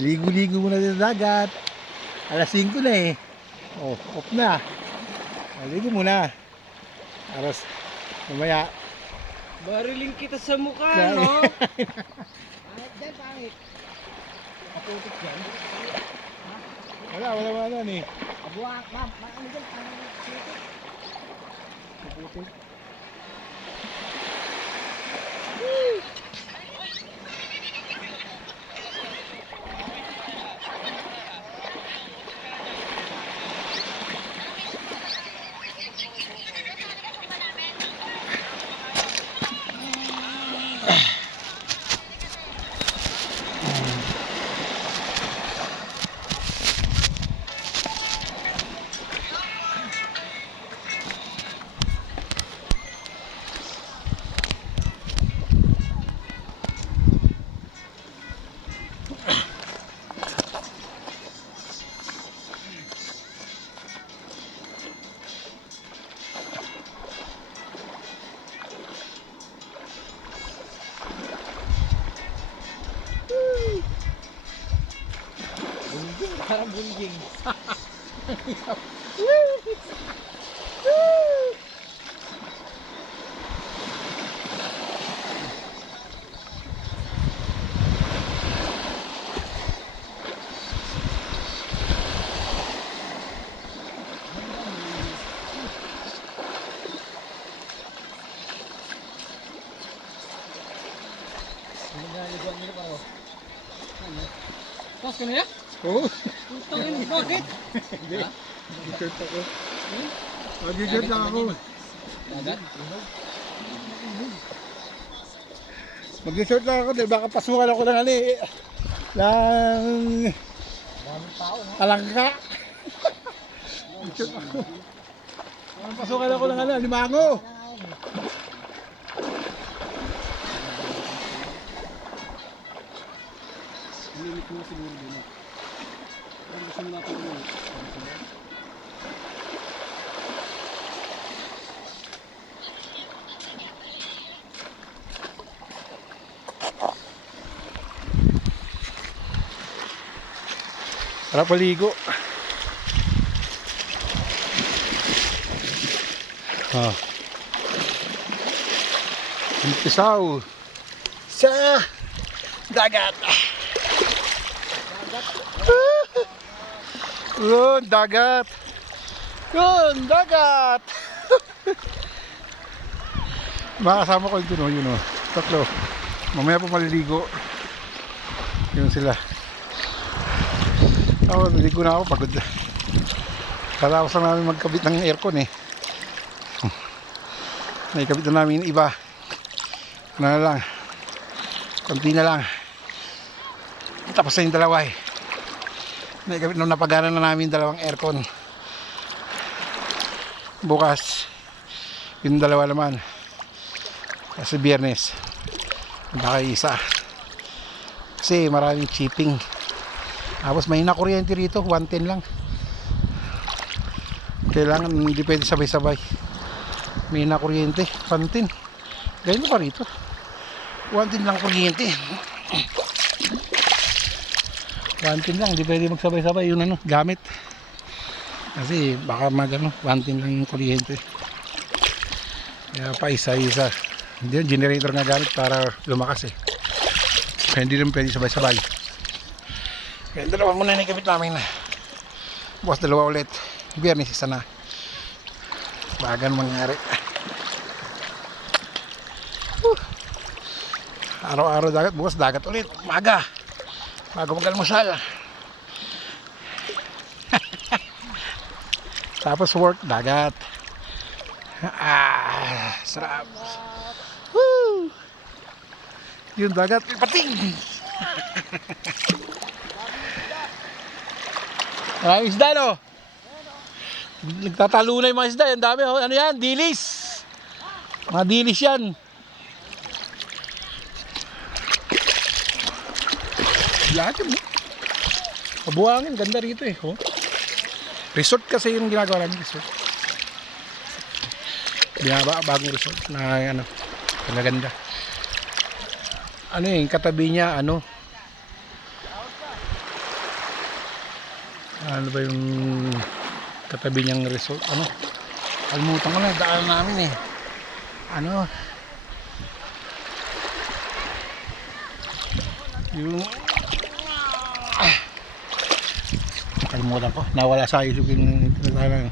Ligo-ligo muna sa dagat. Alas 5 na eh. Oh, off na. Ligo muna. Aras, mamaya. Bariling kita sa mukha, Kaya- no? Dahil pangit. Kaputik yan. Wala ni. Abuang, ma'am. Ano dyan? Kaputik. Parang bunjing. Naglaliguan nila paro. Ano? Tapos ka na yan? Oo. Tangin, bakit? Hindi. Mag-shirt ako. Mag-shirt lang ako. Dagat? Mag-shirt lang ako. Dahil baka pasukan ako ng ali. Lang... Daming tao, no? Alangka. Mag-shirt ako. Pasukan ako ng ali. Limango. Limit mo siguro din. Pero gusto mo natin ulit. Para paligo. Ah. Umpisaw sa dagat. Yun, dagat. Yun, dagat. Makasama ko ito, no? Yun, no? Tatlo. Mamaya pa maliligo. Yun sila. Ako, naligo na ako. Pagod na. Katapos na namin magkabit ng aircon, eh. Naikabit na namin iba. Ano na lang. Konti na lang. Tapos na yung dalawa, eh. Naikabit na napagana na namin dalawang aircon. Bukas yung dalawa naman. Kasi Biyernes baka isa. Kasi maraming chipping. Tapos may na kuryente rito, 110 lang. Kailangan hindi pwede sabay-sabay. May na kuryente, 110. Ganyan pa rito. 110 lang kuryente. 110 lang, hindi pwede magsabay-sabay yun ano, gamit. Kasi baka magano, 110 lang yung kuryente. Kaya pa isa-isa. Hindi yung generator nga gamit para lumakas eh. Kaya hindi naman pwede sabay-sabay. Kaya dalawa muna na gamit namin na. Bukas dalawa ulit. Biyernes isa na. Bagan mangyari. Araw-araw dagat, bukas dagat ulit. Maga. Bago mag-almusal. Tapos work, dagat. Ah, sarap. Woo! Yung dagat, pating! Maraming isda, no? Nagtatalo na yung mga isda. Ang dami, oh. Ano yan? Dilis. Mga dilis yan. Lahat yun, eh. Kabuhangin, ganda rito eh. Oh. Resort kasi yung ginagawa namin, resort. Bagong resort na ano, maganda. Ano yung katabi niya, ano, Ano ba yung katabi niyang resort? Ano? Kalimutan ko na, daan namin eh. Ano? Yung... Kalimutan ko. Nawala sa isip yung tinatala.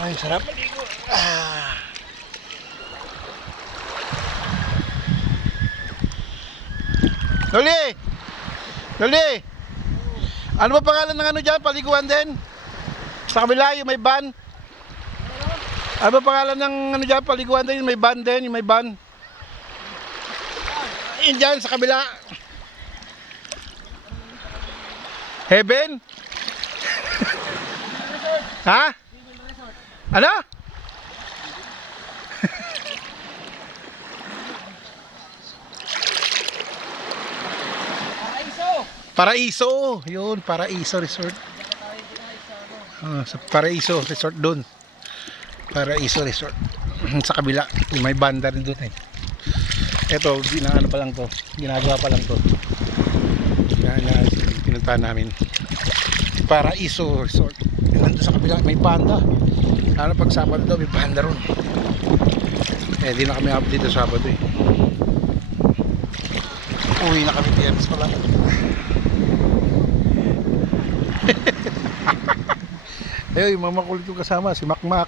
Ay, sarap maligo. Loli! Loli! Ano ba pangalan ng ano dyan? Paliguan din? Sa kabila, yung may van? Ano ba pangalan ng ano dyan? Paliguan din? Yung may van din? Yung may van? Yun dyan, sa kabila. Heaven? Ha? Ano? Paraiso. Yun, Paraiso Resort. Sa Paraiso Resort doon. Paraiso Resort. Sa kabila, may banda rin doon eh. Ito, ano pa lang to. Ginagawa pa lang to. Yan, pinuntahan namin. Paraiso Resort. Nandun sa kabila, may banda. Lalo pag Sabado daw, may banda ron. Eh, di na kami update sa Sabado eh. Uwi na kami Biyernes pala. Ayun, yung mga makulit yung kasama, si Makmak,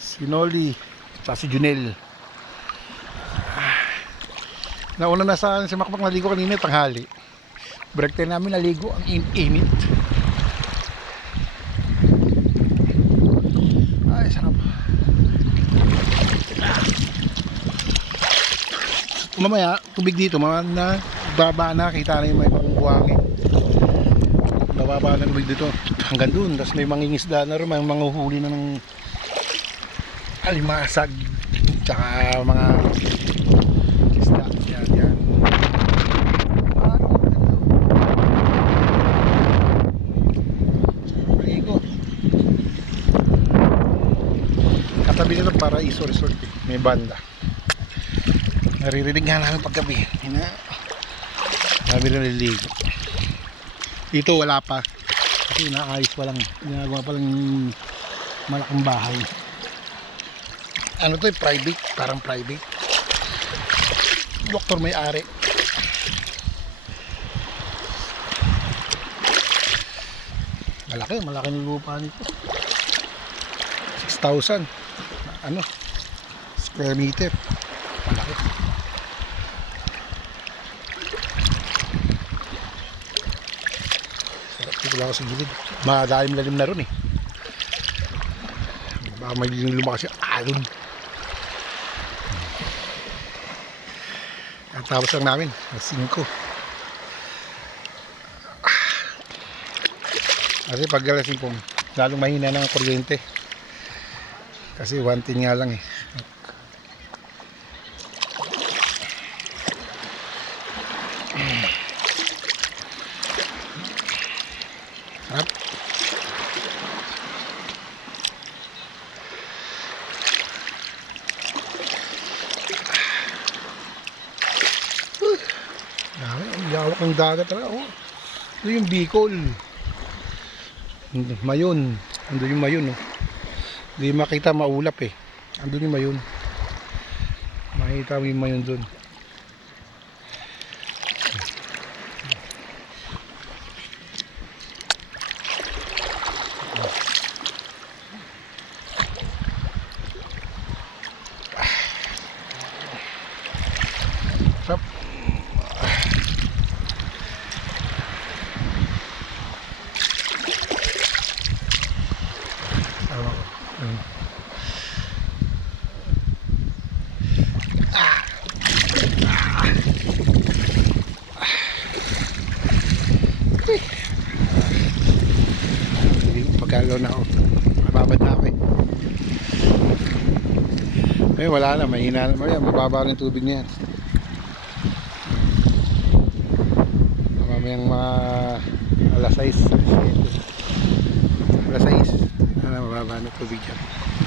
si Noli, at si Junel. Nauna na sa si Makmak, naligo kanina, tanghali. Break time namin, naligo, ang init. Ay, sarap. Mamaya, tubig dito, na baba na, kita na yung may pangbuhangin. Bababa na tubig dito hanggang dun. Tapos may mangingisda na rin, may mga huli na ng alimasag, tsaka mga isda. Yan, yan. Maligo. Katabi nito Paraiso Resort, may banda. Naririnig nga namin paggabi. Sabi na naliligo. Dito wala pa. Kasi inaayos pa lang. Ginagawa pa lang yung malaking bahay. Ano to, private? Parang private. Doktor may-ari. Malaki ng lupa nito. 6,000. Ano? Square meter. Malaki. Dito lang ako sa gilid. Malalim na ron eh. Baka may lumakas yung alon. At tapos lang namin. 5. Kasi pag alas 5, lalong mahina ng kuryente. Kasi 110 nga lang eh. Sarap. Ang lawak ng dagat talaga. Oh. Ito yung Bicol. Mayon. Andun yung Mayon. Oh. Hindi makita, maulap eh. Andun yung Mayon. Makita mo yung Mayon dun. Sarap. Pagkalaw na ako. Mababad na ako eh. Eh wala na, mahina na. Mababa na yung tubig niyan. Mamayang mga alas 6. na mababa na tubig dyan.